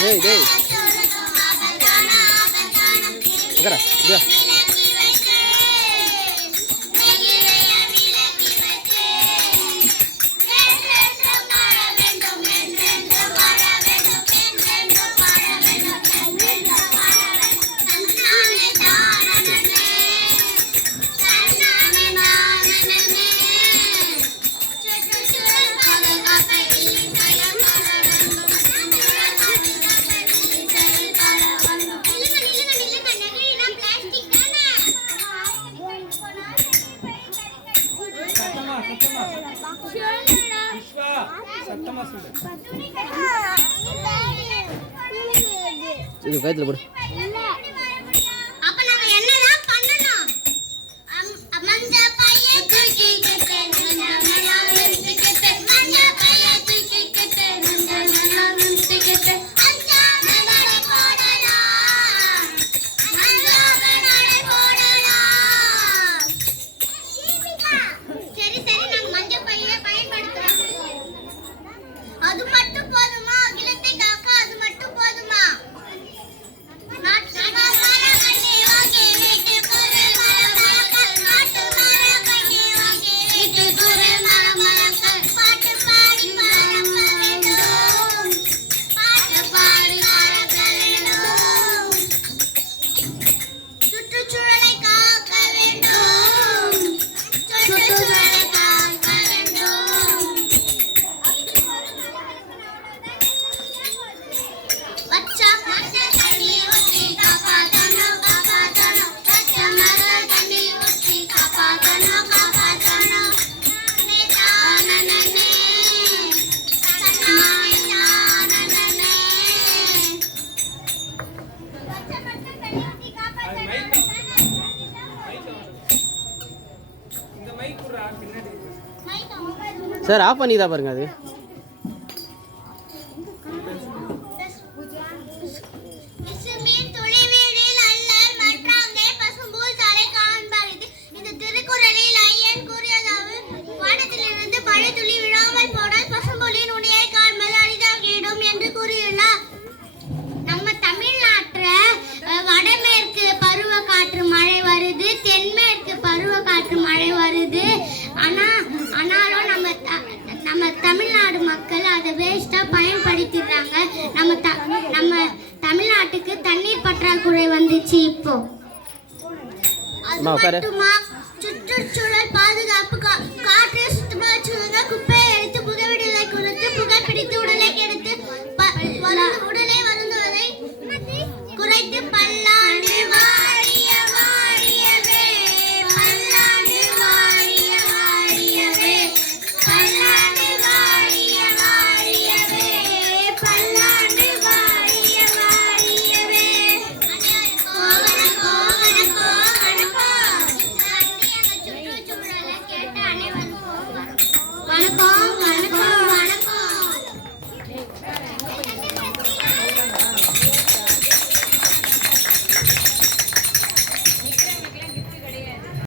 டேய் டேய் அக்கற இதா இது கைத்துல போடு அப்ப நாம என்னலாம் பண்ணனும் மஞ்ச பைய தூக்கி கட்டு மஞ்ச பைய தூக்கி கட்டு அஞ்சா நகர போடலாம் அஞ்சா நகர போடலாம் சரி சரி நாங்க மஞ்ச பைய பயன்படுத்துறோம் அது மட்டும் போதுமா அகிலத்தை காக்க அது மட்டும் போதுமா சார் ஆஃப் பண்ணி தான் பாருங்க அது நம்ம தமிழ்நாடு மக்கள் அதை வேஸ்டா பயன்படுத்திடுறாங்க. நம்ம தமிழ்நாட்டுக்கு தண்ணீர் பற்றாக்குறை வந்துச்சு. இப்போ சுற்றுச்சூழல் பாதுகாப்பு, காற்றை சுத்தமா வச்சுக்கோங்க, குப்பையை எடுத்து புகைவிடலை குறைத்து, புகைப்பிடித்து உடலை கெடுத்து உடலை வருந்துவதை குறைத்து பல்லாண்டு வாழிய வாழியவே, பல்லாண்டு வாழிய வாழியவே, பல்லாண்டு வாழிய வாழியவே, பல்லாண்டு வாழிய வாழியவே. சுற்றுச்சூழலை கேட்ட அனைவருக்கும் வணக்கம்.